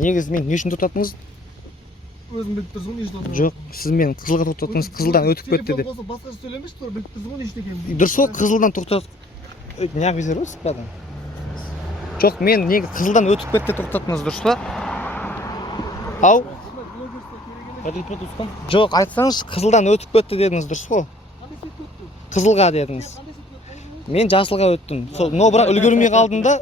Негізі мен не үшін тоқтаттыңыз? Өзің біліп тұрсың не үшін тоқтаттың? Жоқ, сіз мені қызылға тоқтаттыңыз, қызылдан өтіп кетті деп. Телефон болса басқаша сөйлемеші, тура біліп тұрсың ғой не үшін екенін. Дұрыс қой, қызылдан тоқтат. Неғып езер ғой сықпадың? Жоқ, мен неге қызылдан өтіп кетті тоқтаттыңыз, дұрыс па? Ау? Жоқ, айтсаңыз қызылдан өтіп кетті дедіңіз, дұрыс қой? Қызылға дедіңіз. Мен жасылға өттім. Но бірақ үлгермей қалдым да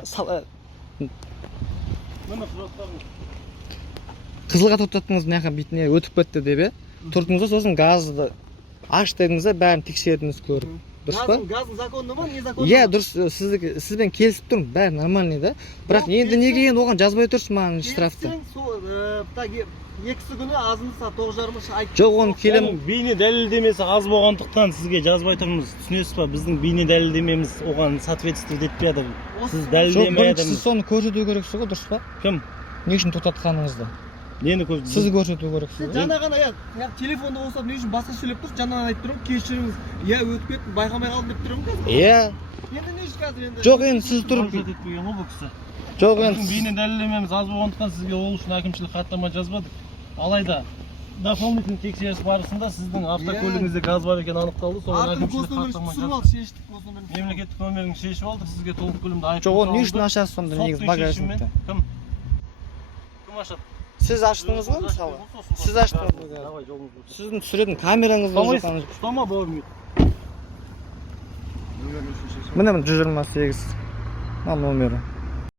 қызылға тоқтаттыңыз, мына бетіне өтіп кетті деп, тұрдыңыз да сосын газды аш дедіңіз да бәрін тексердіңіз көріп. Дұрыс па? Газың законды ма, не законды? Иә, дұрыс, сізбен келісіп тұрмын, бәрі нормальный да. Бірақ енді неге енді оған жазбай тұрсыз маған штрафты? Екісі күні азын саат 9:30 айтып. Жоқ, оны келем. Бейне дәлелдемесі аз болғандықтан сізге жазбай тұрмыз. Түсінесіз ба? Біздің бейне дәлелдемеміз оған соответствовать етпейді. Сіз дәлелдемей Жоқ, сіз соны көрсету керексіз ғой, дұрыс па? Кім? Не үшін тоқтатқаныңызды? Нені көрсету? Сіз көрсету керексіз. Жаңа ғана телефонда болса не үшін басқа сөйлеп тұрсыз? Жаңа айтып тұрмын, кешіріңіз. Иә, өтіп кетті, байқамай қалдым деп тұрмын қазір. Иә. Енді не үшін қазір енді? Жоқ, енді сіз тұрып. Етпеген ғой бұл кісі. Жоқ, Біздің енді бейне дәлелдемеміз аз болғандықтан сізге ол үшін әкімшілік хаттама жазбадық. Алайда дополнительный тексеріс барысында сіздің автокөлігіңізде газ бар екені анықталды. Соған әкімшілік хаттама жаздық. Мемлекеттік номерін шешіп алдық. Сізге толық көлемде айыппұл. жоқ, оны не үшін ашасыз сонда негізі багажникті? Кім? Кім ашады? Сіз аштыңыз ғой мысалы? Сіз аштыңыз ғой. Сіздің түсіретін камераңызда жоқ. Ұстама бөлмейді. Міне 128. Мына номері.